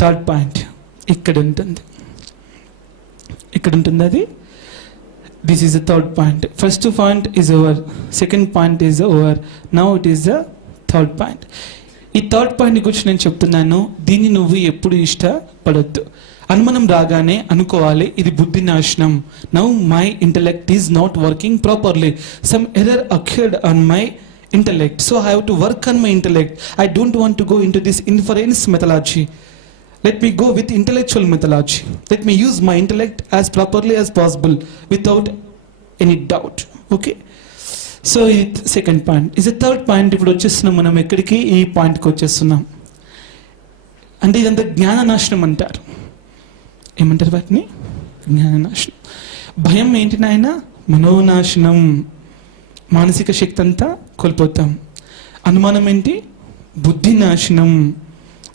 Third point ఇక్కడ ఉంటుంది, ఇక్కడ ఉంటుంది అది. This is the third point. First point is over, second point is over, now it is the third point. ఈ third point గురించి నేను చెప్తున్నాను, దీన్ని నువ్వు ఎప్పుడు ఇష్టపడద్దు. అనుమానం రాగానే అనుకోవాలి ఇది బుద్ధి నాశనం. Now my intellect is not working properly, some error occurred on my intellect, so I have to work on my intellect. I don't want to go into this inference methodology. Let me go with intellectual methodology. Let me use my intellect as properly as possible without any doubt. Okay, so it second point is a third point. ఇప్పుడు వచ్చేస్తున్నాం మనం ఎక్కడికి, ఈ పాయింట్కి వచ్చేస్తున్నాం. అంటే ఇదంతా జ్ఞాన నాశనం అంటారు. ఏమంటారు వాటిని? జ్ఞాన నాశనం. భయం ఏంటి నాయన? మనోనాశనం. మానసిక శక్తి అంతా కోల్పోతాం. అనుమానం ఏంటి? బుద్ధి నాశనం.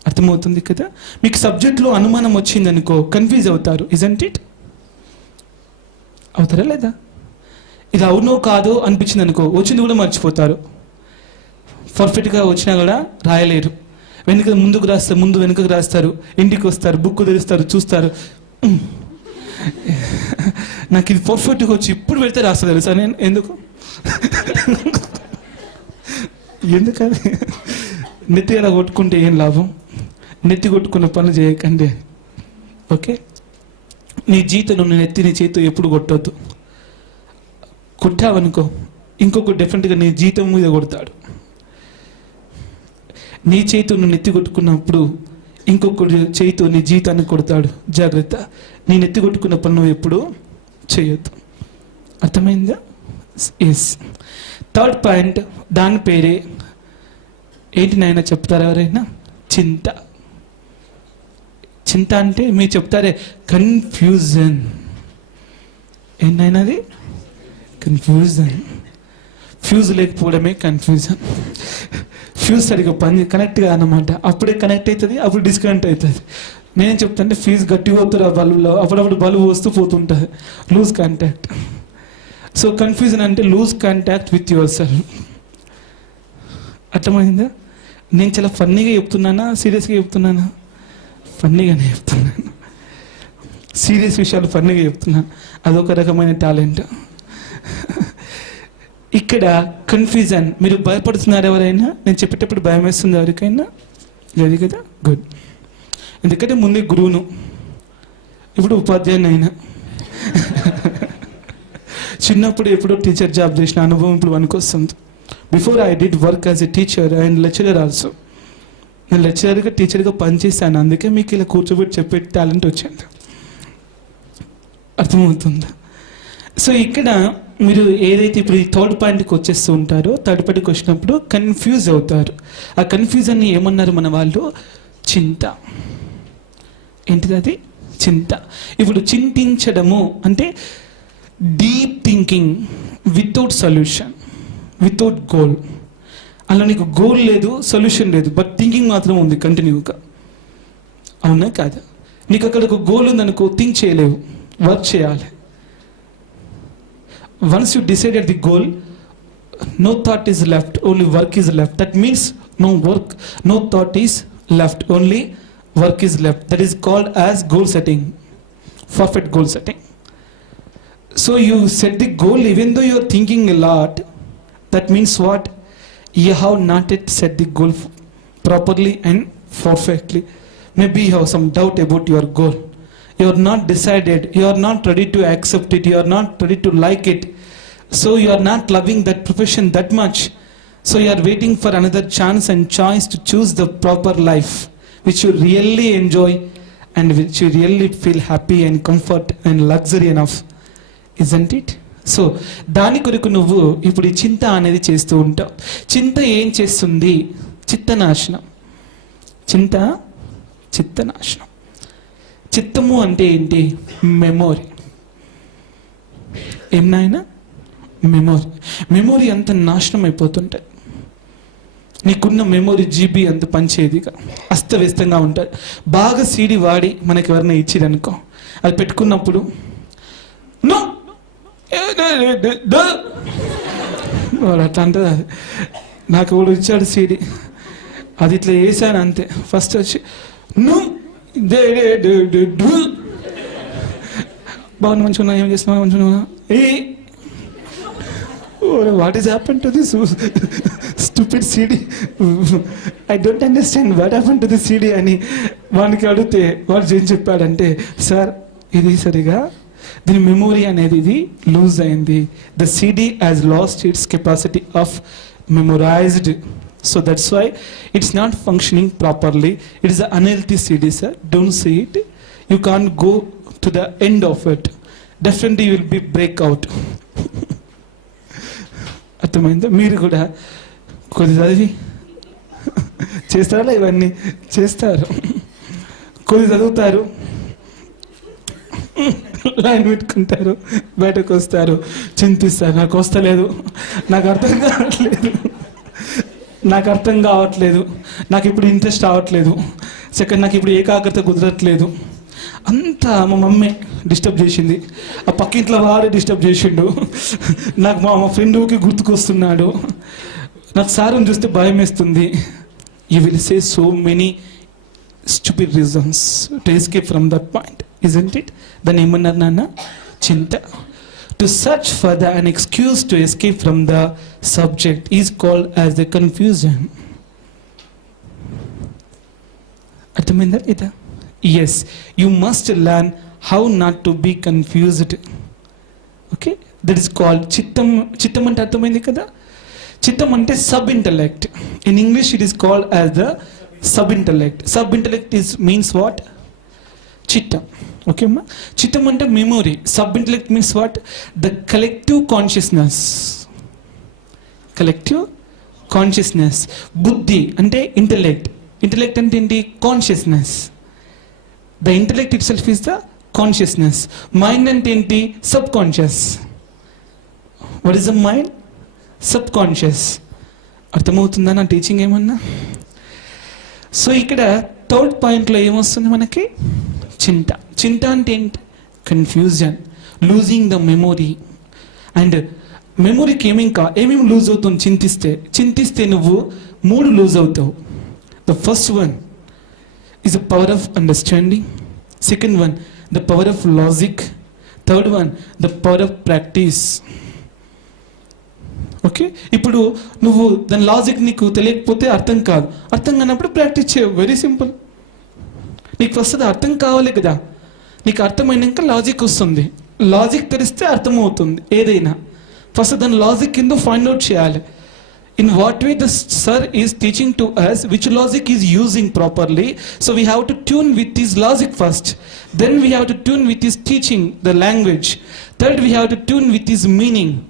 అర్థమవుతుంది కదా? మీకు సబ్జెక్ట్లో అనుమానం వచ్చింది అనుకో, కన్ఫ్యూజ్ అవుతారు. Isn't it? అవుతారా లేదా? ఇది అవునో కాదో అనిపించింది అనుకో, వచ్చింది కూడా మర్చిపోతారు. పర్ఫెక్ట్గా వచ్చినా కూడా రాయలేరు. ముందుకు రాస్తారు, ముందు వెనుకకు రాస్తారు, ఇంటికి వస్తారు, బుక్ తెరుస్తారు, చూస్తారు, నాకు ఇది పర్ఫెక్ట్గా వచ్చి ఇప్పుడు పెడితే రాస్తారు. తెలుసా నేను ఎందుకు? ఎందుకని? నెత్తి అలా కొట్టుకుంటే ఏం లాభం? నెత్తి కొట్టుకున్న పనులు చేయకండి. ఓకే, నీ జీవితంలో నీ నెత్తి నీ చేతితో ఎప్పుడు కొట్టొద్దు. కొట్టావనుకో ఇంకొక డెఫినెట్గా నీ జీవితం మీద కొడతాడు. నీ చేతితో నువ్వు నెత్తి కొట్టుకున్నప్పుడు ఇంకొకటి చేతితో నీ జీవితాన్ని కొడతాడు. జాగ్రత్త. నీ నెత్తి కొట్టుకున్న పని నువ్వు ఎప్పుడు చేయొద్దు. అర్థమైందా? ఎస్. థర్డ్ పాయింట్, దాని పేరే ఏంటి నాయన చెప్తారా ఎవరైనా? చింత. చింత అంటే మీరు చెప్తారే కన్ఫ్యూజన్. ఏంటైనా అది? కన్ఫ్యూజన్. ఫ్యూజ్ లేకపోవడమే కన్ఫ్యూజన్. ఫ్యూజ్ సరిగ్గా కనెక్ట్గా అన్నమాట. అప్పుడే కనెక్ట్ అవుతుంది, అప్పుడు డిస్కనెక్ట్ అవుతుంది. నేనేం చెప్తానంటే ఫ్యూజ్ గట్టిగా అవుతుంది ఆ బల్బులో, అప్పుడప్పుడు బల్బు వస్తూ పోతుంటుంది. Loose contact. సో కన్ఫ్యూజన్ అంటే loose contact with yourself. అర్థమైందా? నేను చాలా ఫన్నీగా చెప్తున్నానా, సీరియస్గా చెప్తున్నానా? ఫన్నీగానే చెప్తున్నాను. సీరియస్ విషయాలు ఫన్నీగా చెప్తున్నాను. అదొక రకమైన టాలెంట్. ఇక్కడ కన్ఫ్యూజన్. మీరు భయపడుతున్నారు ఎవరైనా? నేను చెప్పేటప్పుడు భయం వేస్తుంది ఎవరికైనా? లేదు కదా? గుడ్. ఎందుకంటే ముందే గురువును, ఇప్పుడు ఉపాధ్యాయుని అయినా. చిన్నప్పుడు ఎప్పుడో టీచర్ జాబ్ చేసిన అనుభవం ఇప్పుడు పనికొస్తుంది. Before I did work as a teacher and lecturer also. నేను లెక్చరర్గా టీచర్గా పనిచేశాను. అందుకే మీకు ఇలా కూర్చోబెట్టి చెప్పే టాలెంట్ వచ్చింది. అర్థమవుతుందా? సో ఇక్కడ మీరు ఏదైతే ఇప్పుడు ఈ థర్డ్ పాయింట్కి వచ్చేస్తూ ఉంటారో, థర్డ్ పాయింట్కి వచ్చినప్పుడు కన్ఫ్యూజ్ అవుతారు. ఆ కన్ఫ్యూజన్ని ఏమన్నారు మన వాళ్ళు? చింత. ఏంటిది అది? చింత. ఇప్పుడు చింతించడము అంటే deep thinking without solution, without goal. అలా నీకు గోల్ లేదు, సొల్యూషన్ లేదు, బట్ థింకింగ్ మాత్రం ఉంది కంటిన్యూగా. అవునా కాదా? నీకు అక్కడ ఒక గోల్ ఉందనుకో, థింక్ చేయలేవు, వర్క్ చేయాలి. Once you decided the goal, no thought is left, only work is left. That means no work, no thought is left, only work is left. That is called as goal setting, perfect goal setting. So you set the goal even though you are thinking a lot. That means what? You have not yet set the goal properly and perfectly. Maybe you have some doubt about your goal. You are not decided, you are not ready to accept it, you are not ready to like it. So you are not loving that profession that much. So you are waiting for another chance and choice to choose the proper life which you really enjoy and which you really feel happy and comfort and luxury enough. Isn't it? So దాని కొరకు నువ్వు ఇప్పుడు ఈ చింత అనేది చేస్తూ ఉంటావు. చింత ఏం చేస్తుంది? చిత్తనాశనం. చింత చిత్తనాశనం. చిత్తము అంటే ఏంటి? మెమోరీ. ఏం నాయన? మెమోరీ. మెమోరీ అంత నాశనం అయిపోతుంటుంది. నీకున్న మెమోరీ జీబీ అంత పనిచేయదిగా, అస్తవ్యస్తంగా ఉంటుంది. బాగా సీడీ వాడి మనకి ఎవరైనా ఇచ్చిరనుకో, అది పెట్టుకున్నప్పుడు నో వాడు అట్లా అంటుంది. అది నాకు వాడు ఇచ్చాడు సీడీ, అది ఇట్లా వేసాను అంతే. ఫస్ట్ వచ్చి నువ్వు బాగున్నా మంచిగా ఏం చేస్తున్నావు మంచిగా what is happen to this stupid CD I don't understand what happen to this CD అని వానికి అడిగితే వాడు ఏం చెప్పాడంటే సార్ ఇది సరిగా దీని మెమొరీ అనేది ఇది లూజ్ అయింది the CD has lost its capacity of memorized so that's why it's not functioning properly it is unhealthy CD sir don't see it you can't go to the end of it definitely you will be break out అర్థమైందా మీరు కూడా కొద్ది చదివి చేస్తారా ఇవన్నీ చేస్తారు కొద్ది చదువుతారు లైన్ పెట్టుకుంటారు బయటకు వస్తారు చింతిస్తారు నాకు వస్తలేదు నాకు అర్థం కావట్లేదు నాకు ఇప్పుడు ఇంట్రెస్ట్ రావట్లేదు సెకండ్ నాకు ఇప్పుడు ఏకాగ్రత కుదరట్లేదు అంతా మా మమ్మీ డిస్టర్బ్ చేసింది ఆ పక్కింట్లో వాడే డిస్టర్బ్ చేసిండు నాకు మా ఫ్రెండ్కి గుర్తుకొస్తున్నాడు నాకు సార్ని చూస్తే భయం వేస్తుంది you will say so many stupid reasons to escape from that point isn't it దాన్ని ఏమన్నారు నాన్న చింత to search for the an excuse to escape from the subject is called as the confusion అర్థమైందా ఇదా yes you must learn how not to be confused okay that is called chittam ante arthamaindi kada chittam ante sub intellect in english it is called as the sub intellect is means what chittam okay ma chittam ante memory sub intellect means what the collective consciousness buddhi ante intellect ante enti consciousness. The intellect itself is the consciousness. Mind and enti subconscious. What is the mind? Subconscious. అర్థమవుతుందా నా teaching ఏమన్నా so ఇక్కడ third పాయింట్లో ఏమొస్తుంది మనకి చింత అంటే ఏంటి confusion losing the memory and మెమొరీకి ఏమేమి లూజ్ అవుతుంది చింతిస్తే నువ్వు 3 లూజ్ అవుతావు the first one is the power of understanding, second one the power of logic, third one the power of practice. Okay ఇప్పుడు నువ్వు దాని లాజిక్ నీకు తెలియకపోతే అర్థం కానప్పుడు ప్రాక్టీస్ చేయవు వెరీ సింపుల్ నీకు ఫస్ట్ అర్థం కావాలి కదా నీకు అర్థమైనాక లాజిక్ వస్తుంది లాజిక్ తెలిస్తే అర్థమవుతుంది ఏదైనా ఫస్ట్ దాని లాజిక్ కింద ఫైండ్ అవుట్ చేయాలి in what way the sir is teaching to us, which logic is using properly, so we have to tune with his logic first, then we have to tune with his teaching the language, third we have to tune with his meaning,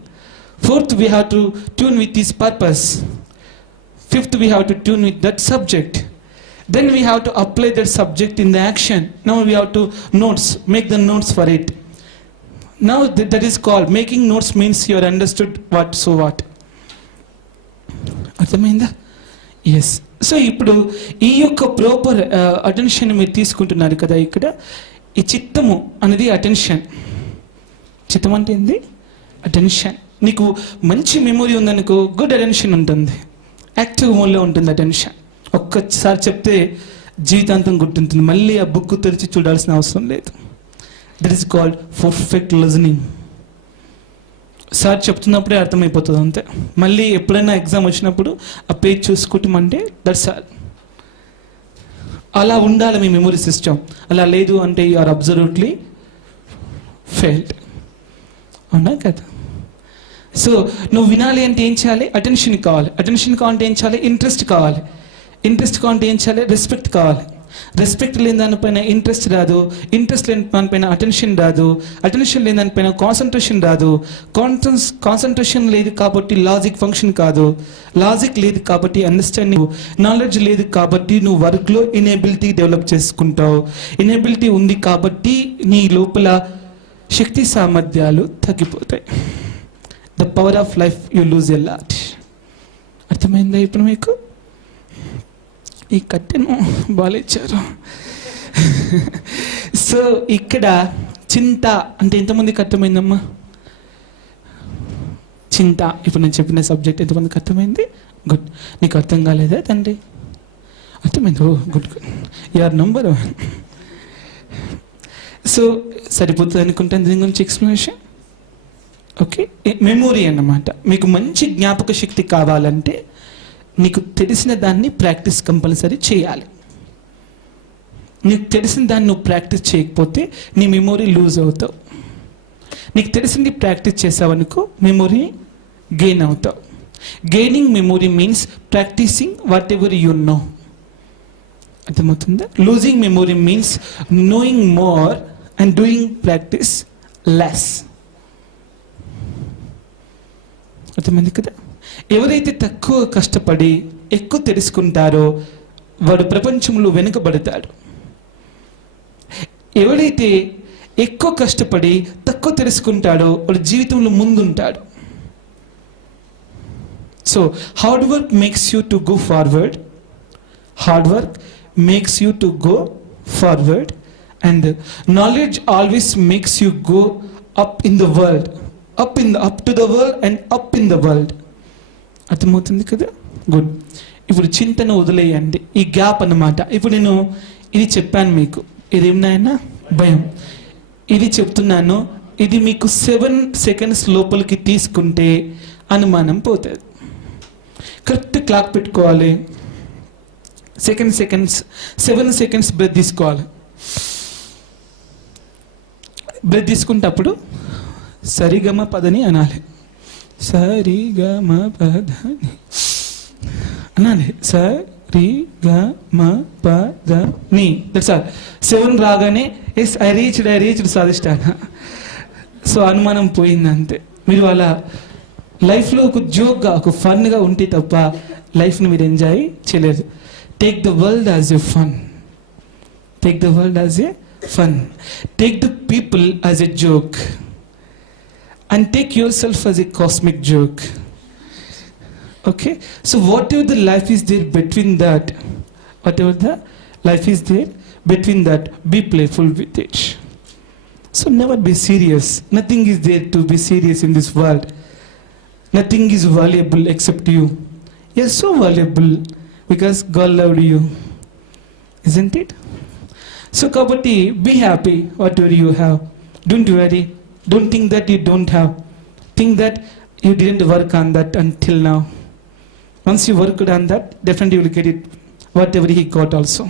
fourth we have to tune with his purpose, fifth we have to tune with that subject, then we have to apply that subject in the action. Now we have to make the notes for it. Now that is called making notes, means you are understood what అర్థమైందా yes so ఇప్పుడు ఈ యొక్క proper attention మీరు తీసుకుంటున్నారు కదా ఇక్కడ ఈ చిత్తము అనేది అటెన్షన్ చిత్తం అంటే ఏంది అటెన్షన్ నీకు మంచి మెమొరీ ఉందనుకో గుడ్ అటెన్షన్ ఉంటుంది యాక్టివ్ మోడ్లో ఉంటుంది అటెన్షన్ ఒక్కసారి చెప్తే జీవితాంతం గుర్తుంటుంది మళ్ళీ ఆ బుక్ తెరిచి చూడాల్సిన అవసరం లేదు that is called perfect listening sir చెప్తున్నప్పుడే అర్థమైపోతుంది అంతే మళ్ళీ ఎప్పుడైనా ఎగ్జామ్ వచ్చినప్పుడు ఆ పేజ్ చూసుకుంటామంటే దట్స్ ఆల్ అలా ఉండాలి మీ మెమొరీ సిస్టమ్ అలా లేదు అంటే యు ఆర్ అబ్సల్యూట్లీ ఫెయిల్డ్ అవునా కదా సో నువ్వు వినాలి అంటే ఏం చేయాలి అటెన్షన్ కావాలంటే ఏం చేయాలి ఇంట్రెస్ట్ కావాలంటే ఏం చేయాలి రెస్పెక్ట్ లేని దానిపైన ఇంట్రెస్ట్ రాదు ఇంట్రెస్ట్ లేని దానిపైన అటెన్షన్ రాదు అటెన్షన్ లేని దానిపైన కాన్సన్ట్రేషన్ రాదు కాన్సన్ట్రేషన్ లేదు కాబట్టి లాజిక్ ఫంక్షన్ కాదు లాజిక్ లేదు కాబట్టి అండర్స్టాండింగ్ నాలెడ్జ్ లేదు కాబట్టి నువ్వు వర్క్లో ఇనేబిలిటీ డెవలప్ చేసుకుంటావు ఇనేబిలిటీ ఉంది కాబట్టి నీ లోపల శక్తి సామర్థ్యాలు తగ్గిపోతాయి the power of life you lose a lot అర్థమైందా ఇప్పుడు మీకు ఈ కట్టెను బాలిచ్చారు సో ఇక్కడ చింత అంటే ఎంతమందికి అర్థమైందమ్మా చింత ఇప్పుడు నేను చెప్పిన సబ్జెక్ట్ ఎంతమందికి అర్థమైంది గుడ్ నీకు అర్థం కాలేదా తండ్రి అర్థమైంది oh good you are number 1 so సరిపోతుంది అనుకుంటాను దీని గురించి ఎక్స్ప్లెనేషన్. ఓకే, మెమొరీ అన్నమాట. మీకు మంచి జ్ఞాపక శక్తి కావాలంటే నీకు తెలిసిన దాన్ని ప్రాక్టీస్ కంపల్సరీ చేయాలి. నీకు తెలిసిన దాన్ని నువ్వు ప్రాక్టీస్ చేయకపోతే నీ మెమొరీ లూజ్ అవుతావు. నీకు తెలిసింది ప్రాక్టీస్ చేసావనుకో మెమొరీ గెయిన్ అవుతావు. Gaining memory means practising whatever you know. అర్థమవుతుందా? Losing memory means knowing more and doing practice less. అర్థమైంది కదా? ఎవరైతే తక్కువ కష్టపడి ఎక్కువ తెలుసుకుంటారో వాడు ప్రపంచంలో వెనుకబడతాడు. ఎవరైతే ఎక్కువ కష్టపడి తక్కువ తెలుసుకుంటాడో వాడు జీవితంలో ముందుంటాడు. So hard work makes you to go forward. Hard work makes you to go forward and knowledge always makes you go up in the world. up to the world and up in the world. అర్థమవుతుంది కదా? Good. ఇప్పుడు చింతను వదిలేయండి, ఈ gap అన్నమాట. ఇప్పుడు నేను ఇది చెప్పాను మీకు, ఇదేమన్నా భయం, ఇది చెప్తున్నాను, ఇది మీకు 7 seconds లోపలికి తీసుకుంటే అనుమానం పోతుంది. కరెక్ట్ క్లాక్ పెట్టుకోవాలి. 7 seconds బ్రెత్ తీసుకోవాలి. బ్రెత్ తీసుకుంటప్పుడు సరిగమ పదని అనాలి. సరిగమ పదని అనాలి. సరిగమ పదని. That's all. 7 రాగానే ఎస్ ఐ రీచ్డ్ సాధిస్తాను. సో అనుమానం పోయింది అంతే. మీరు అలా లైఫ్లో ఒక జోక్గా ఒక ఫన్గా ఉంటే తప్ప లైఫ్ని మీరు ఎంజాయ్ చేయలేదు. Take the world as a fun. Take the world as a fun. Take the people as a joke. And take yourself as a cosmic joke. Okay? So whatever the life is there between that, be playful with it. So never be serious. Nothing is there to be serious in this world. Nothing is valuable except you. You're so valuable because God loved you. Isn't it? So kabatti, be happy whatever you have. Don't worry. Don't think that you don't have. Think that you didn't work on that until now. Once you worked on that, definitely you will get it, whatever he got also.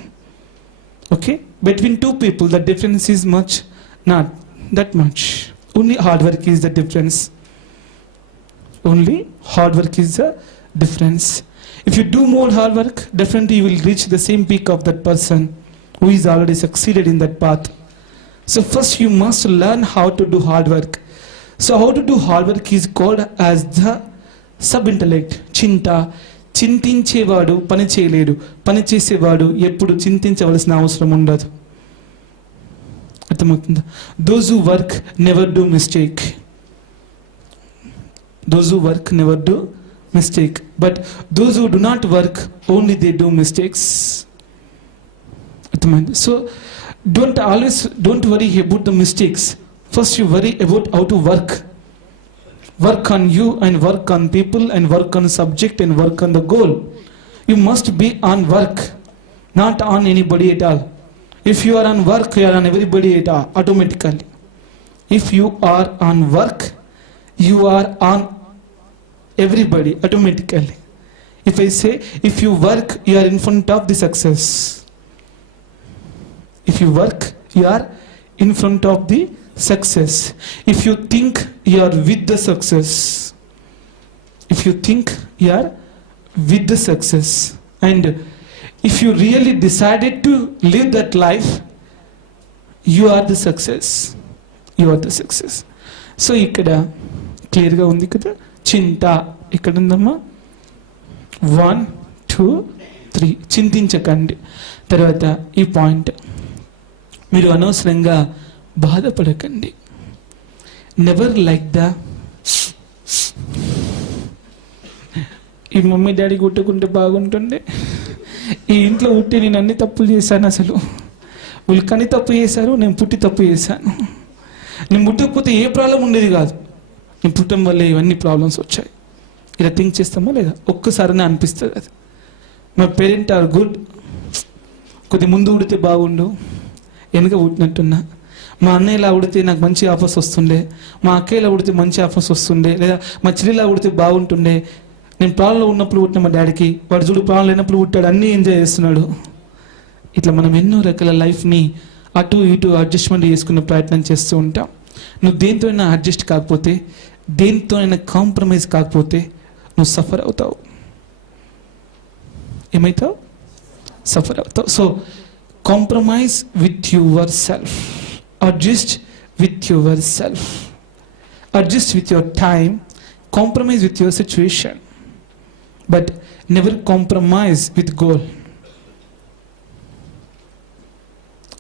Okay? Between two people, the difference is not that much. Only hard work is the difference. Only hard work is the difference. If you do more hard work, definitely you will reach the same peak of that person who is already succeeded in that path. So first you must learn how to do hard work. So how to do hard work is called as the sub-intellect. Chinta. చింతించేవాడు పని చేయలేడు, పని చేసేవాడు ఎప్పుడు చింతించవలసిన అవసరం ఉండదు. అర్థమవుతుందా? Those who work never do mistake. Those who work never do mistake. But those who do not work, only they do mistakes. అర్థమైంది? So don't worry about the mistakes. First you worry about how to work on you and work on people and work on subject and work on the goal. You must be on work, not on anybody at all. If you are on work, you are on everybody at all, automatically. If you are on work, you are on everybody automatically. If I say if you work, you are in front of the success. If you work, you are in front of the success. If you think, you are with the success. If you think, you are with the success. And if you really decided to live that life, you are the success. You are the success. So ikkada clear ga undi kada. Chinta ikkada undamma. 1 2 3 చింతించకండి. తర్వాత ఈ point, మీరు అనవసరంగా బాధపడకండి. Never like the ఈ mummy daddy కొట్టుకుంటే బాగుంటుండే, ఈ ఇంట్లో పుట్టి నేను అన్ని తప్పులు చేశాను, అసలు వీళ్ళు కని తప్పు చేశారు, నేను పుట్టి తప్పు చేశాను, నేను పుట్టకపోతే ఏ ప్రాబ్లం ఉండేది కాదు, నేను పుట్టడం వల్ల ఇవన్నీ ప్రాబ్లమ్స్ వచ్చాయి. ఇలా థింక్ చేస్తామా లేదా? ఒక్కసారినే అనిపిస్తుంది అది. మై పేరెంట్ ఆర్ గుడ్, కొద్ది ముందు ఉడితే బాగుండు, వెనుక పుట్టినట్టున్నా, మా అన్నయ్య ఇలా ఉడితే నాకు మంచి ఆఫర్స్ వస్తుండే, మా అక్క ఇలా ఉడితే మంచి ఆఫర్స్ వస్తుండే, లేదా మా చెల్లిలా ఉడితే బాగుంటుండే, నేను ప్రాబ్లంలో ఉన్నప్పుడు పుట్టిన మా డాడీకి, వాడు చూడు ప్రాబ్లం లేనప్పుడు పుట్టాడు, అన్నీ ఎంజాయ్ చేస్తున్నాడు. ఇట్లా మనం ఎన్నో రకాల లైఫ్ని అటు ఇటు అడ్జస్ట్మెంట్ చేసుకునే ప్రయత్నం చేస్తూ ఉంటాం. నువ్వు దేంతోనైనా అడ్జస్ట్ కాకపోతే, దేంతోనైనా కాంప్రమైజ్ కాకపోతే నువ్వు సఫర్ అవుతావు. ఏమవుతావు? సఫర్ అవుతావు. So compromise with yourself, adjust with yourself, adjust with your time, compromise with your situation, but never compromise with goal.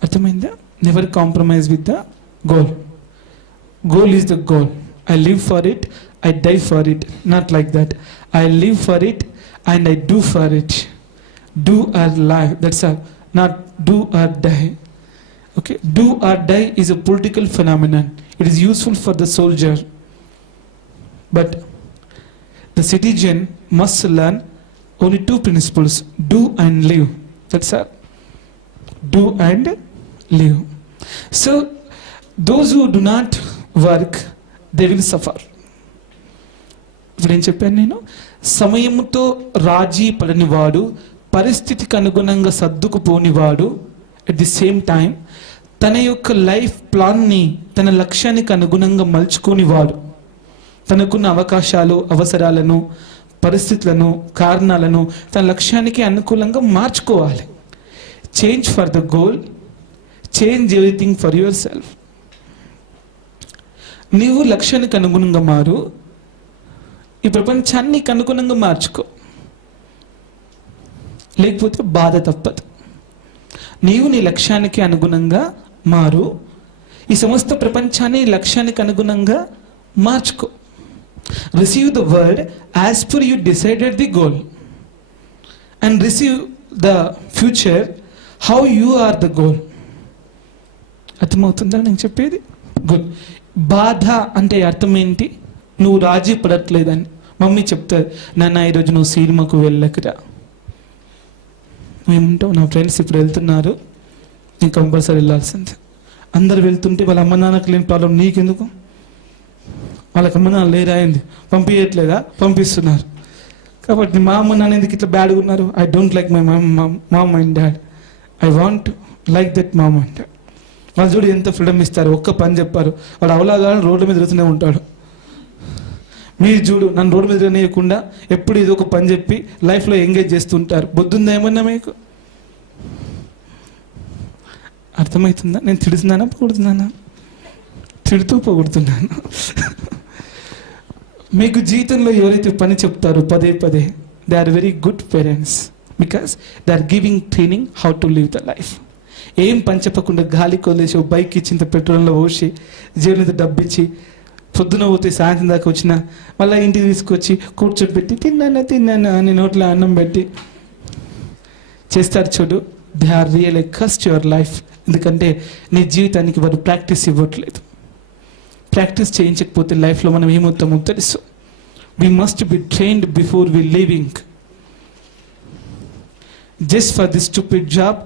అర్థమైందా? Never compromise with the goal. Goal is the goal. I live for it, I die for it. Not like that. I live for it and I do for it. Do or lie, that's all. Not do or die. Okay, do or die is a political phenomenon. It is useful for the soldier, but the citizen must learn only two principles: do and live. That's all. Do and live. So those who do not work they will suffer. ఇప్పుడు ఏం చెప్పాను నేను? సమయముతో రాజీ పడనివాడు, పరిస్థితికి అనుగుణంగా సర్దుకుపోనివాడు, at the same time తన యొక్క life ప్లాన్ని తన లక్ష్యానికి అనుగుణంగా మలుచుకునివాడు, తనకున్న అవకాశాలు, అవసరాలను, పరిస్థితులను, కారణాలను తన లక్ష్యానికి అనుకూలంగా మార్చుకోవాలి. Change for the goal, change everything for your self. నీవు లక్ష్యానికి అనుగుణంగా మారు, ఈ ప్రపంచాన్ని అనుగుణంగా మార్చుకో, లేకపోతే బాధ తప్పదు. నీవు నీ లక్ష్యానికి అనుగుణంగా మారు, ఈ సమస్త ప్రపంచాన్ని లక్ష్యానికి అనుగుణంగా మార్చుకో. Receive the word as per you decided the goal and receive the future how you are the goal. అర్థమవుతుందా నేను చెప్పేది? గుడ్. బాధ అంటే అర్థం ఏంటి? నువ్వు రాజీ పడట్లేదని. మమ్మీ చెప్తారు, నాన్న ఈరోజు నువ్వు సినిమాకు వెళ్ళకురా. నువ్వేమంటావు? నా ఫ్రెండ్స్ ఇప్పుడు వెళ్తున్నారు, నేను కంపల్సరీ వెళ్ళాల్సిందే. అందరు వెళ్తుంటే వాళ్ళ అమ్మ నాన్నకు లేని ప్రాబ్లం నీకెందుకు? వాళ్ళకి అమ్మ నాన్న లేరా అయింది, పంపించట్లేదా? పంపిస్తున్నారు. కాబట్టి మా అమ్మ నాన్న ఎందుకు ఇట్లా బ్యాడ్గా ఉన్నారు? I don't like my mom and dad, I want like that mom and dad. వాళ్ళు చూడు ఎంత ఫ్రీడమ్ ఇస్తారు. ఒక్క పని చెప్పారు, వాడు అవలాగా రోడ్ల మీద తిరుగుతూనే ఉంటాడు. మీరు చూడు, నన్ను రోడ్డు మీద తిరగనీయకుండా ఎప్పుడు ఇది ఒక పని చెప్పి లైఫ్లో ఎంగేజ్ చేస్తుంటారు. బుద్ధుందా ఏమన్నా మీకు? అర్థమవుతుందా? నేను తిడుతున్నానా పొగుడుతున్నానా? తిడుతూ పొగుడుతున్నాను. మీకు జీవితంలో ఎవరైతే పని చెప్తారో పదే పదే, they are very good parents, because they are giving training how to live the life. ఏం పని చెప్పకుండా గాలి కొలేసి ఒక బైక్ ఇచ్చింత పెట్రోల్లో పోసి జేబులో డబ్బిచ్చి పొద్దున పోతే సాయంత్రం దాకా వచ్చిన మళ్ళీ ఇంటికి తీసుకొచ్చి కూర్చొని పెట్టి తిన్నానా అని నోట్లో అన్నం పెట్టి చేస్తారు చూడు. They are really cursed your life. ఎందుకంటే నీ జీవితానికి వారు ప్రాక్టీస్ ఇవ్వట్లేదు. ప్రాక్టీస్ చేయించకపోతే లైఫ్లో మనం ఏమవుతామో తెలుసు. We must be trained before we living. Just for this stupid job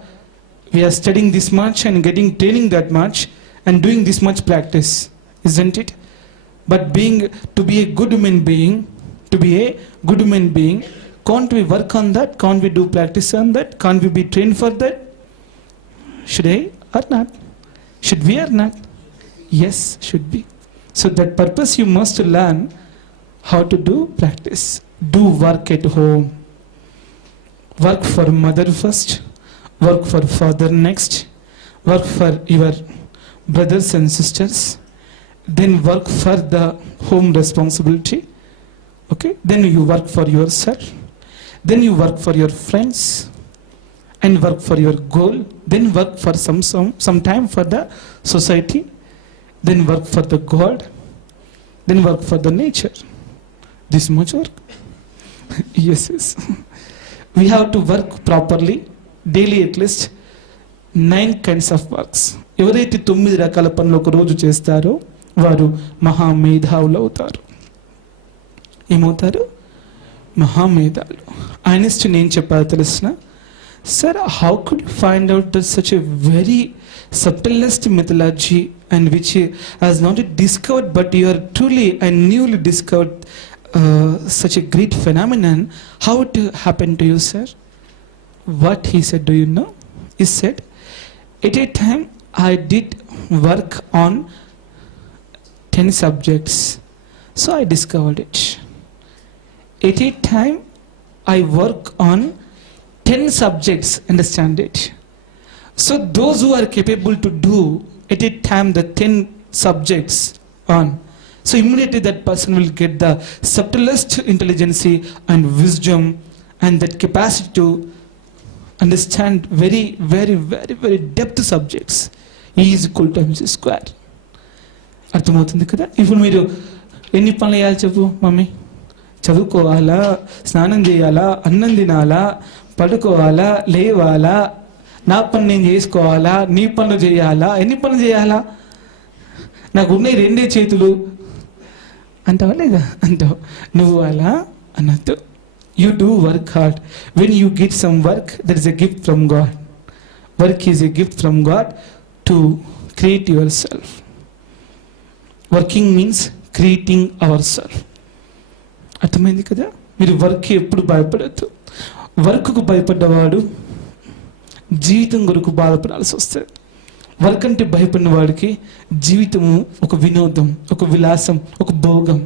we are studying this much and getting training that much and doing this much practice, isn't it? But to be a good human being, can't we work on that? Can't we do practice on that? Can't we be trained for that? Should I or not? Should we or not? Yes, should be. So that purpose you must learn how to do practice. Do work at home. Work for mother first, work for father next, work for your brothers and sisters, then work for the home responsibility. Okay, then you work for yourself, then you work for your friends and work for your goal, then work for some time for the society, then work for the God, then work for the nature. This much work. Yes. We have to work properly daily, at least 9 kinds of works. ఎవరైతే 9 రకాల పనులు ఒక రోజు చేస్తారో వారు మహామేధావులు అవుతారు. ఏమవుతారు? మహామేధావులు. Einstein ఏం చెప్పారో తెలుసిన? Sir, how could you find out that such a very subtlest mythology and which has not yet discovered, but you are truly and newly discovered such a great phenomenon? How it happened to you, sir? What he said, do you know? He said, at a time I did work on 10 subjects, so I discovered it. At a time I work on 10 subjects, understand it. So those who are capable to do at a time the 10 subjects on, so immediately that person will get the subtlest intelligence and wisdom and that capacity to understand very, very, very, very depth subjects. E is equal to mc square. అర్థమవుతుంది కదా? ఇప్పుడు మీరు ఎన్ని పనులు చేయాలి చెప్పు mummy? చదువుకోవాలా, స్నానం చేయాలా, అన్నం తినాలా, పడుకోవాలా, లేవాలా, నా పని నేను చేసుకోవాలా, నీ పనులు చేయాలా, ఎన్ని పనులు చేయాలా? నాకు ఉన్నాయి 2 చేతులు అంటావా లేదా? అంటావు. నువ్వు అలా అనద్దు. You do work hard. When you get some work, there is a gift from God. Work is a gift from God to create yourself. Working means creating ourselves. అర్థమైంది కదా? మీరు వర్క్ ఎప్పుడు భయపడద్దు. వర్క్కు భయపడ్డవాడు జీవితం కొరకు బాధపడాల్సి వస్తుంది. వర్క్ అంటే భయపడిన వాడికి జీవితము ఒక వినోదం, ఒక విలాసం, ఒక భోగం.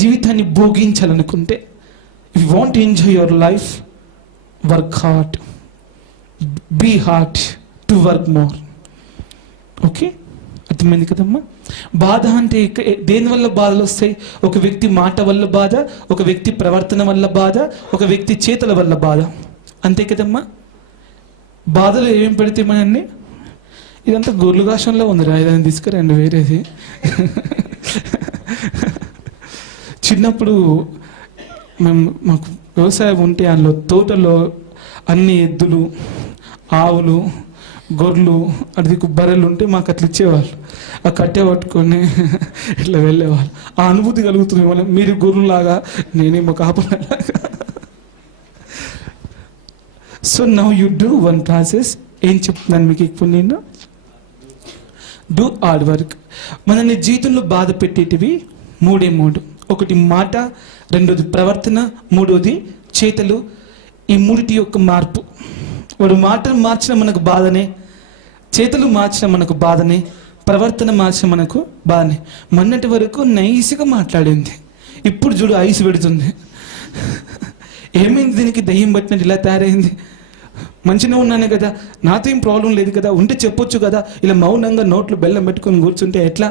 జీవితాన్ని భోగించాలనుకుంటే, if you want to enjoy your life, work hard, be hard to work more. Okay, అర్థమైంది కదమ్మా? బాధ అంటే దేని వల్ల బాధలు వస్తాయి? ఒక వ్యక్తి మాట వల్ల బాధ, ఒక వ్యక్తి ప్రవర్తన వల్ల బాధ, ఒక వ్యక్తి చేతల వల్ల బాధ, అంతే కదమ్మా? బాధలు ఏం పెడితే మనల్ని, ఇదంతా గొర్రెగాషంలో ఉందిరా, ఇదని తీసుకురండి వేరేది. చిన్నప్పుడు మాకు వ్యవసాయం ఉంటే అందులో తోటలో అన్ని ఎద్దులు, ఆవులు, గొర్రెలు, అది బర్రెలు ఉంటే మాకు అట్లా ఇచ్చేవాళ్ళు. ఆ కట్టె పట్టుకొని ఇట్లా వెళ్ళేవాళ్ళు. ఆ అనుభూతి కలుగుతుంది. మనం మీరు గొర్రెలాగా, నేనేమో కాపలాగా. So now you do one process. ఏం చెప్తున్నాను మీకు ఇప్పుడు నేను? Do hard work. మనల్ని జీవితంలో బాధ పెట్టేటివి 3. ఒకటి మాట, రెండోది ప్రవర్తన, మూడోది చేతలు. ఈ 3 యొక్క మార్పు. వాడు మాటలు మార్చిన మనకు బాధనే, చేతులు మార్చిన మనకు బాధనే, ప్రవర్తన మార్చిన మనకు బాధనే. మొన్నటి వరకు నైస్గా మాట్లాడింది, ఇప్పుడు చూడు ఐస్ పెడుతుంది. ఏమైంది దీనికి? దయ్యం పట్టినట్టు ఇలా తయారైంది. మంచిగా ఉన్నానే కదా, నాతో ఏం ప్రాబ్లం లేదు కదా, ఉంటే చెప్పొచ్చు కదా. ఇలా మౌనంగా నోట్లో బెల్లం పెట్టుకొని కూర్చుంటే ఎట్లా?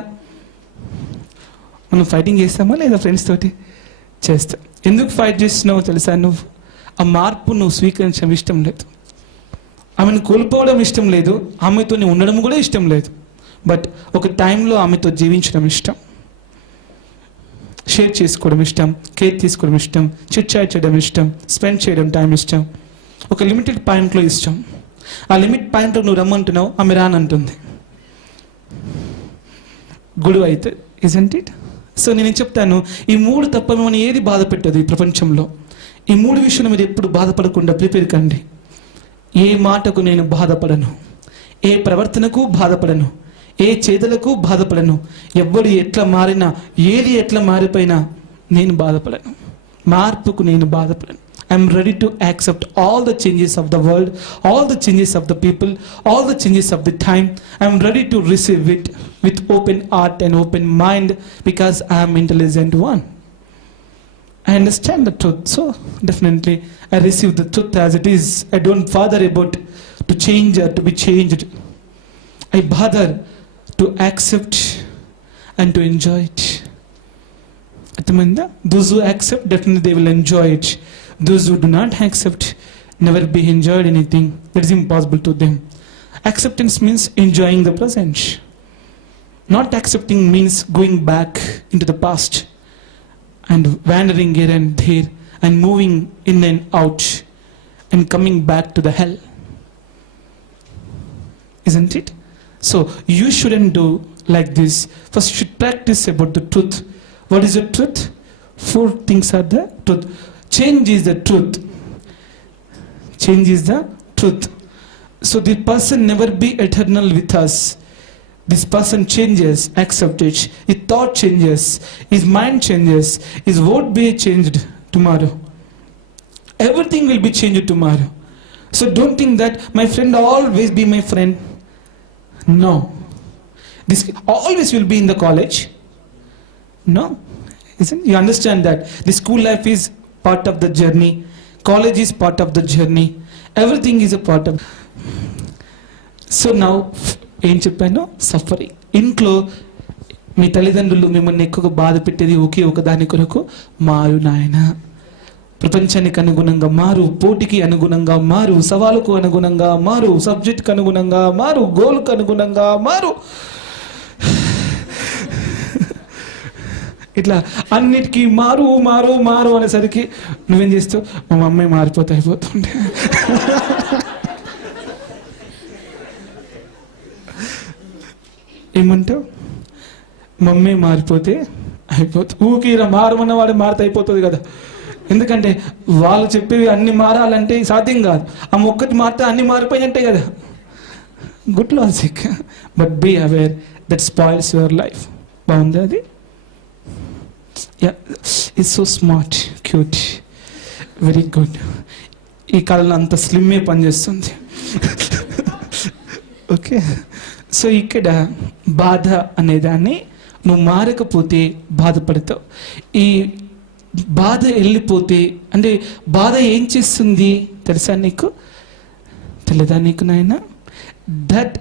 మనం ఫైటింగ్ చేస్తామా లేదా? ఫ్రెండ్స్ తోటి చేస్తాం. ఎందుకు ఫైట్ చేస్తున్నావో తెలుసా? నువ్వు ఆ మార్పు నువ్వు స్వీకరించడం ఇష్టం లేదు, ఆమెను కోల్పోవడం ఇష్టం లేదు, ఆమెతో ఉండడం కూడా ఇష్టం లేదు. బట్ ఒక టైంలో ఆమెతో జీవించడం ఇష్టం, షేర్ చేసుకోవడం ఇష్టం, కేర్ తీసుకోవడం ఇష్టం, చిట్చాట్ చేయడం ఇష్టం, స్పెండ్ చేయడం టైం ఇష్టం. ఒక లిమిటెడ్ పాయింట్లో ఇష్టం. ఆ లిమిట్ పాయింట్లో నువ్వు రమ్మంటున్నావు, ఆమె రానంటుంది. గొడవ అయితే ఇజంట్ ఇట్? సో నేను చెప్తాను, ఈ 3 తప్ప మిమ్మల్ని ఏది బాధ పెట్టదు ఈ ప్రపంచంలో. ఈ 3 విషయాలు మీరు ఎప్పుడు బాధపడకుండా ప్రిపేర్ కండి. ఏ మాటకు నేను బాధపడను, ఏ ప్రవర్తనకు బాధపడను, ఏ చేతలకు బాధపడను, ఎవ్వడు ఎట్లా మారినా, ఏది ఎట్లా మారిపోయినా నేను బాధపడను. మార్పుకు నేను బాధపడను. I'm ready to accept all the changes of the world, all the changes of the people, all the changes of the time. I'm ready to receive it with open heart and open mind because I am intelligent one. I understand the truth, so definitely I receive the truth as it is. I don't bother about to change or to be changed. I bother to accept and to enjoy it. Those who accept, definitely they will enjoy it. Those who do not accept, never be enjoyed anything. That is impossible to them. Acceptance means enjoying the present. Not accepting means going back into the past and wandering here and there and moving in and out and coming back to the hell. Isn't it? So you shouldn't do like this. First you should practice about the truth. What is the truth? 4 things are the truth. Change is the truth. Change is the truth. So the person never be eternal with us. This person changes, accept it. His thought changes, his mind changes, his word be changed tomorrow. Everything will be changed tomorrow. So don't think that my friend always be my friend. No. This always will be in the college. No. Isn't you understand that the school life is part of the journey, college is part of the journey, everything is a part of. So now ఏం చెప్పాను, suffering. ఇంట్లో మీ తల్లిదండ్రులు మిమ్మల్ని ఎక్కువగా బాధ పెట్టేది ఒకే ఒక దాని కొరకు, మారు నాయన, ప్రపంచానికి అనుగుణంగా మారు, పోటీకి అనుగుణంగా మారు, సవాలుకు అనుగుణంగా మారు, సబ్జెక్ట్కి అనుగుణంగా మారు, గోల్కి అనుగుణంగా మారు, ఇట్లా అన్నిటికీ మారు మారు మారు అనేసరికి నువ్వేం చేస్తావు, మా మమ్మీ మారిపోతే అయిపోతుండే. ఏమంటావు, మమ్మీ మారిపోతే అయిపోతుంది. ఊకిరా మారమన్న వాడు మారితే అయిపోతుంది కదా. ఎందుకంటే వాళ్ళు చెప్పేవి అన్ని మారాలంటే సాధ్యం కాదు. ఆ ఒక్కటి మారితే అన్ని మారిపోయినట్టే కదా. Good logic, but be aware that spoils your life. బాగుంది అది. It's so smart, cute, very good. ఈ కాలంలో అంత స్లిమ్మే పనిచేస్తుంది. ఓకే, సో ఇక్కడ బాధ అనేదాన్ని నువ్వు మారకపోతే బాధపడతావు. ఈ బాధ వెళ్ళిపోతే, అంటే బాధ ఏం చేస్తుంది తెలుసా నీకు, తెలియదా నీకు నాయన? That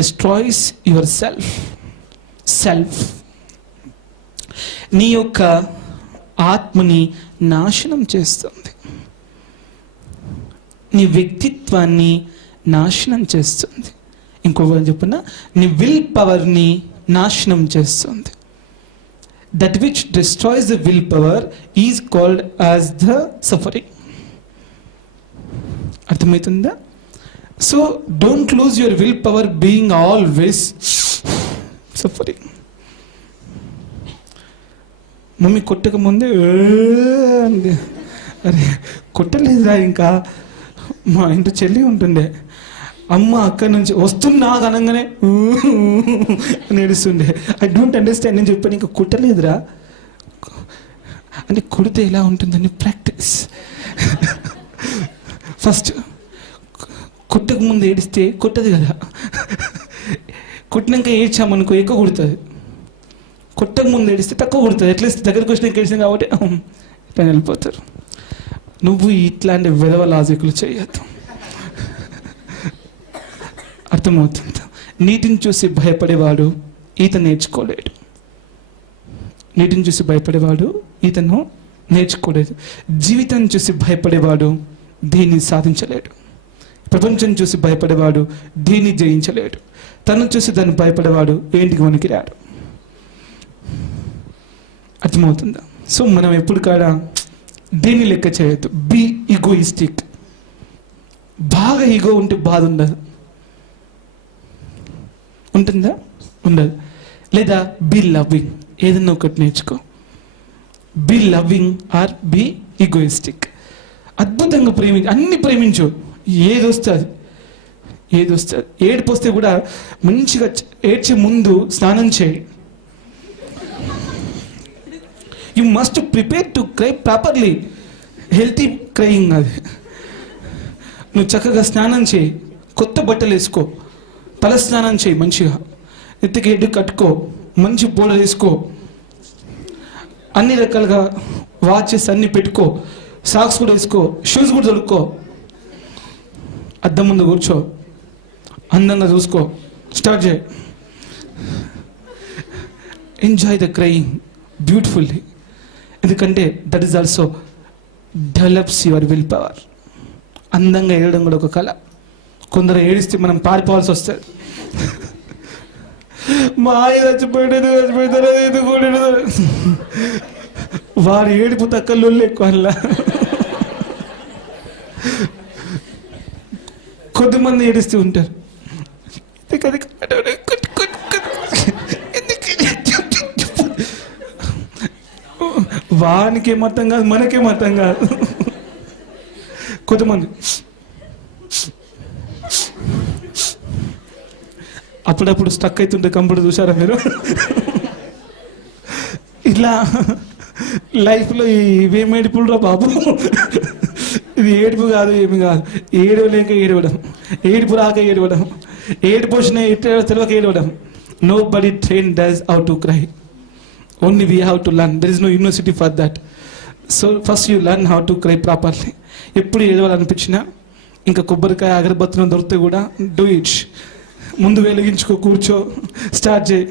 destroys your self. నీ యొక్క ఆత్మని నాశనం చేస్తుంది, నీ వ్యక్తిత్వాన్ని నాశనం చేస్తుంది. ఇంకొక చెప్పున, నీ విల్ పవర్ని నాశనం చేస్తుంది. That which destroys the will power is called as the suffering. అర్థమవుతుందా? So don't lose your will power being always suffering. Mummy కొట్టక ముందే అంది, అరే కొట్టలేదురా ఇంకా. మా ఇంటి చెల్లి ఉంటుండే, అమ్మ అక్కడి నుంచి వస్తున్నా అనగానే నేడుస్తుండే. I don't understand. నేను చెప్పాను ఇంకా కుట్టలేదురా అంటే, కుడితే ఎలా ఉంటుందని ప్రాక్టీస్. ఫస్ట్ కుట్టక ముందు ఏడిస్తే కొట్టదు కదా, కుట్టినాక ఏడ్చామనుకో ఎక్కువ కుడుతుంది, కొట్టక ముందు ఏడిస్తే తక్కువ కుడుతుంది. అట్లీస్ట్ దగ్గరకు వచ్చినాక ఏడిస్తాం కాబట్టి ఇట్లా వెళ్ళిపోతారు. నువ్వు ఇట్లాంటి విధవ లాజిక్లు చేయొద్దు. అర్థమవుతుందా? నీటిని చూసి భయపడేవాడు ఈత నేర్చుకోలేడు. నీటిని చూసి భయపడేవాడు ఈతను నేర్చుకోలేదు. జీవితం చూసి భయపడేవాడు దేన్ని సాధించలేడు. ప్రపంచం చూసి భయపడేవాడు దేన్ని జయించలేడు. తను చూసి దాన్ని భయపడేవాడు ఏంటికి వనికి రాడు. అర్థమవుతుందా? సో మనం ఎప్పుడు కాడా దేన్ని లెక్క చేయొద్దు. Be egoistic. బాగా ఈగో ఉంటే బాధ ఉండదు. ఉంటుందా? ఉండదు. లేదా బీ లవ్వింగ్. ఏదన్నా ఒకటి నేర్చుకో. Be loving or be egoistic. అద్భుతంగా ప్రేమించు, అన్ని ప్రేమించు. ఏదొస్తుంది. ఏడుపు వస్తే కూడా మంచిగా ఏడ్చే ముందు స్నానం చేయి. You must prepare to cry properly. Healthy crying అది. నువ్వు చక్కగా స్నానం చేయి, కొత్త బట్టలు వేసుకో, తల స్నానం చేయి, మంచిగా ఎత్తికి హెడ్ కట్టుకో, మంచి పౌడర్ వేసుకో, అన్ని రకాలుగా వాచెస్ అన్ని పెట్టుకో, సాక్స్ కూడా వేసుకో, షూస్ కూడా తొడుక్కో, అద్దం ముందు కూర్చో, అందంగా చూసుకో, స్టార్ట్ చేయి. Enjoy the crying beautifully. ఎందుకంటే that is also develops your will power. అందంగా ఏడడం కూడా ఒక కళ. కొందరు ఏడిస్తే మనం పారిపోవాల్సి వస్తుంది. మా ఆయన చచ్చిపోయాడు, వారి ఏడుపు తక్కలు ఎక్కువ. అలా కొద్దిమంది ఏడుస్తూ ఉంటారు. వానికేం అర్థం కాదు, మనకేం అర్థం కాదు. కొంతమంది అప్పుడప్పుడు స్టక్ అవుతుంటే కంప్యూటర్ చూసారా మీరు? ఇలా లైఫ్లో ఇవేం ఏడుపులు రా బాబు, ఇది ఏడుపు కాదు, ఏమి కాదు. ఏడవలేక ఏడవడం, ఏడుపు రాక ఏడవడం, ఏడుపు వచ్చిన తెలియక ఏడవడం. Nobody trained us how to cry, only we have to learn. There is no university for that. So first you learn how to cry properly. ఎప్పుడు ఏడవాలనిపించినా ఇంకా కొబ్బరికాయ అగరబత్తులు దొరికితే కూడా డూ ఇట్. ముందు వెలిగించుకో, కూర్చో, స్టార్ట్ చేయి.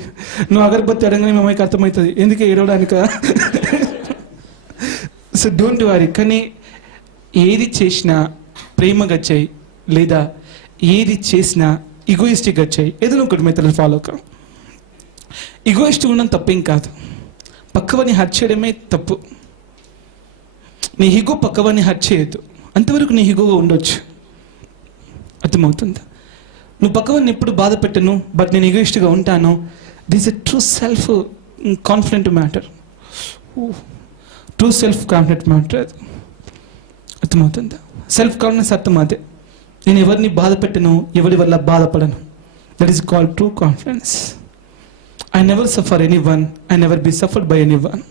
నువ్వు అగరబత్తి అడగానే మా అమ్మాయికి అర్థమవుతుంది ఎందుకే ఏడవడానిక. So don't worry. కానీ ఏది చేసినా ప్రేమగా చేయి, లేదా ఏది చేసినా ఈగోయిస్టిక్గా చేయి. ఏదో ఒకటి మెథడ్ ఫాలో కా. ఈగోయిస్టిక్ ఉండడం తప్పేం కాదు, పక్కవని హర్ట్ చేయడమే తప్పు. నీ ఈగో పక్కవని హర్ట్ చేయొద్దు, అంతవరకు నీ ఈగోగా ఉండొచ్చు. అర్థమవుతుందా? నువ్వు పక్కవని ఎప్పుడు బాధ పెట్టను, బట్ నేను ఈగోయిస్ట్గా ఉంటాను. This a true self confident matter, true self confident matter. అది అర్థమవుతుందా? సెల్ఫ్ కాన్ఫిడెన్స్ అర్థం అదే, నేను ఎవరిని బాధ పెట్టను, ఎవరి వల్ల బాధపడను. That is called true confidence. I never suffer anyone, I never be suffered by anyone,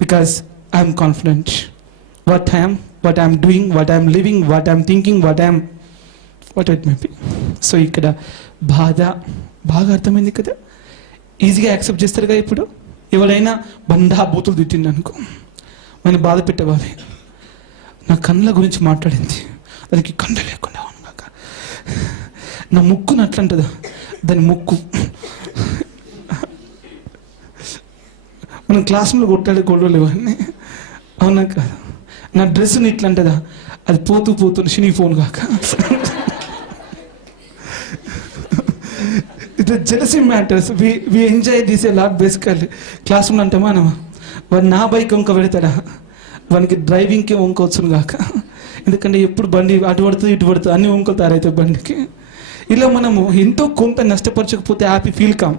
because I am confident what I am, what I am doing, what I am living, what I am thinking, what it may be. So ఇక్కడ బాధ బాగా అర్థమైంది కదా, ఈజీగా accept చేస్తారుగా. ఇప్పుడు ఎవరైనా బండా బూతులు తిట్టింది అనుకో, మనం బాధ పెట్టేవాళ్ళే. నా కళ్ళ గురించి మాట్లాడింది, దానికి కళ్ళు లేకుండా ఉన్నాక నా ముక్కును అట్లంటదా, దాని ముక్కు. మనం క్లాసులో కొట్టాడే గొడవలు ఇవన్నీ, అవునా కాదు? నా డ్రెస్ని ఇట్లంటదా, అది పోతూ పోతూ షినీ ఫోన్ కాక. It jealousy matters. We enjoy this a lot. Basically క్లాస్ రూమ్లో అంటే మనం వాడు నా బైక్ వంక పెడతాడా, వానికి డ్రైవింగ్కి వంక వచ్చును కాక. ఎందుకంటే ఎప్పుడు బండి అటు పడుతుంది ఇటు పడుతుంది, అన్ని వంకలు తయారవుతాయి బండికి. ఇలా మనము ఎంతో కొంత నష్టపరచకపోతే happy feel calm,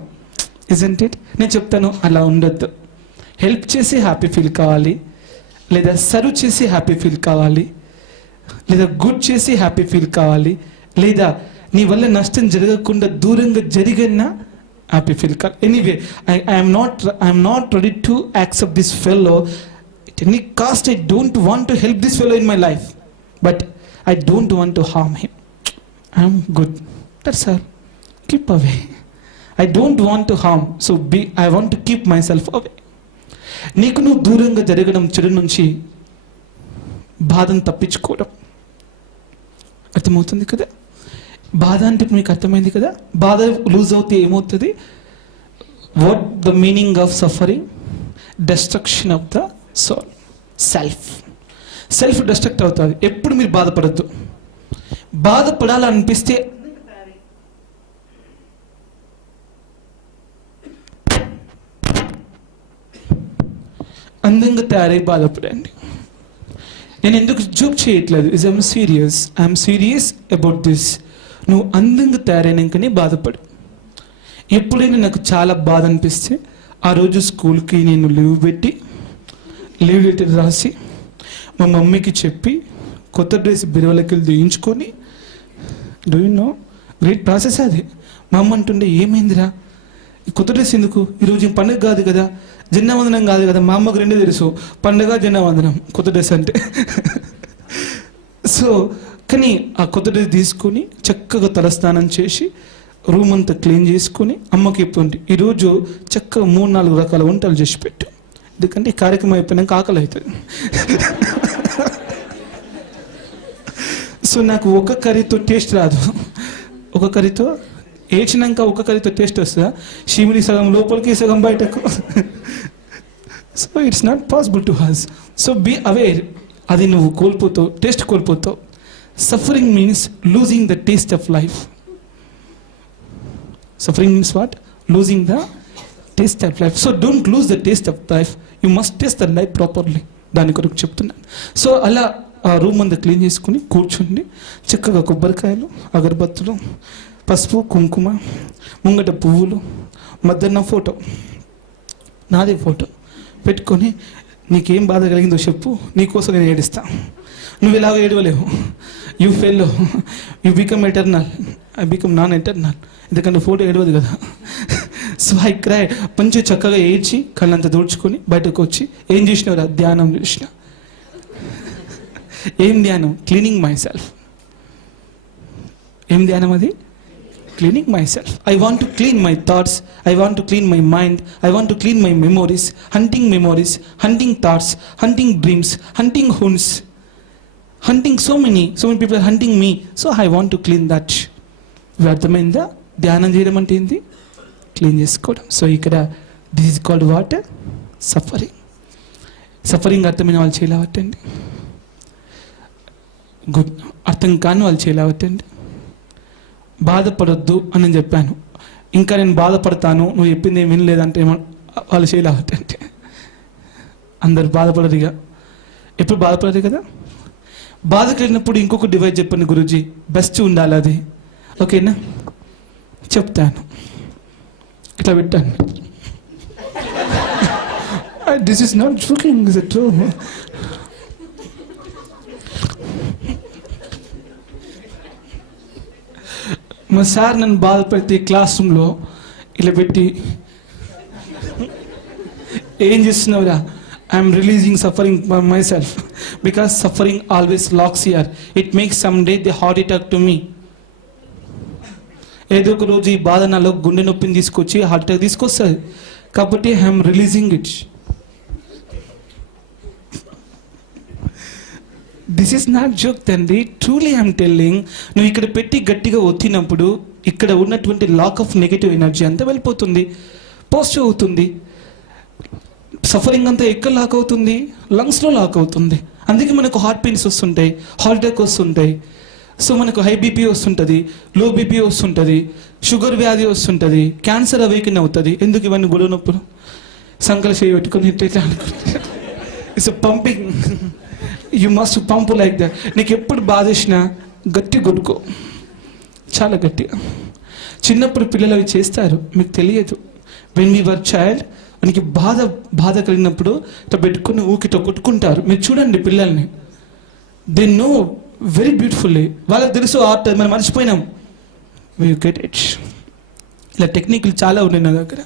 isn't it? నేను చెప్తాను, అలా ఉండొద్దు. హెల్ప్ చేసి హ్యాపీ ఫీల్ కావాలి, లేదా సర్వ్ చేసి హ్యాపీ ఫీల్ కావాలి, లేదా గుడ్ చేసి హ్యాపీ ఫీల్ కావాలి, లేదా నీ వల్ల నష్టం జరగకుండా దూరంగా జరిగినా హ్యాపీ ఫీల్ కావాలి. Anyway, I'm not ready to accept this fellow at any cost. I don't want to help this fellow in my life, but I don't want to harm him. I am good, that's all. Keep away. I don't want to harm, so I want to keep myself away. నీకు నువ్వు దూరంగా జరగడం, చెడు నుంచి బాధను తప్పించుకోవడం. అర్థమవుతుంది కదా? బాధ అంటే మీకు అర్థమైంది కదా? బాధ లూజ్ అవుతే ఏమవుతుంది? What the meaning of suffering? Destruction of the soul. Self destruct అవుతుంది. ఎప్పుడు మీరు బాధపడద్దు. బాధపడాలనిపిస్తే అందంగా తయారై బాధపడండి. నేను ఎందుకు జోక్ చేయట్లేదు, ఐఎమ్ సీరియస్ అబౌట్ దిస్. నువ్వు అందంగా తయారైనాకనే బాధపడు. ఎప్పుడైనా నాకు చాలా బాధ అనిపిస్తే ఆ రోజు స్కూల్కి నేను లీవ్ లెటర్ రాసి మా మమ్మీకి చెప్పి కొత్త డ్రెస్ బిరువలకి దించుకొని, do you know great process అది. మా అమ్మ అంటుండే, ఏమైందిరా కొత్త డ్రెస్ ఎందుకు, ఈరోజు పండుగ కాదు కదా, జెండావందనం కాదు కదా. మా అమ్మకు రెండే తెలుసు, పండుగ జెండావందనం, కొత్త డ్రెస్ అంటే. సో కానీ ఆ కొత్త డ్రెస్ తీసుకొని చక్కగా తలస్నానం చేసి రూమ్ అంతా క్లీన్ చేసుకొని అమ్మకి చెప్తుంటే, ఈరోజు చక్కగా 3-4 రకాల వంటలు చేసి పెట్టు, ఎందుకంటే ఈ కార్యక్రమం అయిపోయినాక ఆకలి అవుతుంది. సో నాకు ఒక కర్రీతో టేస్ట్ రాదు, ఒక కర్రీతో ఏడ్చినాక ఒక కర్రీతో టేస్ట్ వస్తుందా? షిమిడి సగం లోపలికి సగం బయటకు. So it's not possible to us. So be aware. అది నువ్వు కోల్పోతావు, టేస్ట్ కోల్పోతావు. Suffering means losing the taste of life. Suffering means what? Losing the taste of life. So don't lose the taste of life. You must taste the life properly. దాని కొరకు చెప్తున్నాను. So అలా ఆ room అంతా clean చేసుకుని కూర్చుండి చక్కగా కొబ్బరికాయలు, అగరబత్తులు, పసుపు, కుంకుమ, ముంగట పువ్వులు, మధ్యాహ్న ఫోటో, నాదే ఫోటో పెట్టుకొని, నీకేం బాధ కలిగిందో చెప్పు, నీకోసం నేను ఏడుస్తా. నువ్వు ఇలాగ ఏడవలేవు. You fail, you become eternal. I become non internal, ఎందుకంటే ఫోటో ఏడవదు కదా. సో ఐ క్రై, మంచి చక్కగా ఏడ్చి కళ్ళంతా దూడ్చుకొని బయటకు వచ్చి ఏం చేసినవరా, ధ్యానం చేసిన. ఏం ధ్యానం? Cleaning myself. ఏం ధ్యానం అది? Cleaning myself. I want to clean my thoughts, I want to clean my mind, I want to clean my memories, haunting thoughts, haunting dreams, haunting huns, haunting so many people are haunting me. So I want to clean that. అర్థమైందా? ధ్యానం చేయడం అంటే ఏంటి? Clean చేసుకోవడం. So ఇక్కడ this is called what? Suffering. Suffering అర్థమైన వాళ్ళు చేయలేవట్టండి. Good. అర్థం కాని వాళ్ళు చేయలేవట్టండి. బాధపడొద్దు అని నేను చెప్పాను, ఇంకా నేను బాధపడతాను, నువ్వు చెప్పింది ఏం వినలేదంటే వాళ్ళు చేయలేవట్టండి. అందరు బాధపడరు, ఇక ఎప్పుడు బాధపడరు కదా. బాధ కలిగినప్పుడు ఇంకొక డివైస్ చెప్పండి గురూజీ, బెస్ట్ ఉండాలి అది. ఓకేనా? చెప్తాను. ఇట్లా పెట్టాను. This is not joking, is it true? మా సార్ నన్ను బాధపడితే క్లాస్ రూమ్లో ఇలా పెట్టి, ఏం చేస్తున్నావురా? I'm releasing suffering for myself, because suffering always lacks here. It makes some day the heart attack to me. ఏదో ఒక రోజు ఈ బాధ నాలో గుండె నొప్పిని తీసుకొచ్చి హార్ట్ అటాక్ తీసుకొస్తుంది. కాబట్టి I'm releasing it. This is not joke తండ్రి, ట్రూలీ ఐఎమ్ టెల్లింగ్. నువ్వు ఇక్కడ పెట్టి గట్టిగా ఒత్తినప్పుడు ఇక్కడ ఉన్నటువంటి లాక్ ఆఫ్ నెగిటివ్ ఎనర్జీ అంతా వెళ్ళిపోతుంది, పాజిటివ్ అవుతుంది. సఫరింగ్ అంతా ఎక్కడ లాక్ అవుతుంది? లంగ్స్లో లాక్ అవుతుంది. అందుకే మనకు హార్ట్ పెయిన్స్ వస్తుంటాయి, హార్ట్ అటాక్ వస్తుంటాయి. సో మనకు హై బీపీ వస్తుంటుంది, లో బీపీ వస్తుంటుంది, షుగర్ వ్యాధి వస్తుంటుంది, క్యాన్సర్ అవేకన్ అవుతుంది. ఎందుకు ఇవన్నీ గొడవ నొప్పులు? సంకల చేయి పెట్టుకొని ఇట్లా అనుకుంటే it's pumping. You must pump like that. నీకు ఎప్పుడు బాధ వేసినా గట్టి కొట్టుకో, చాలా గట్టిగా. చిన్నప్పుడు పిల్లలు అవి చేస్తారు, మీకు తెలియదు. వెన్ వీ వర్ చైల్డ్, మనకి బాధ కలిగినప్పుడు ఇట్లా పెట్టుకుని ఊకితో కొట్టుకుంటారు. మీరు చూడండి పిల్లల్ని, దే నో వెరీ బ్యూటిఫుల్లీ. వాళ్ళకి తెలుసు ఆర్ట్, మనం మర్చిపోయినాం. We get it. ఇలా టెక్నిక్లు చాలా ఉన్నాయి నా దగ్గర.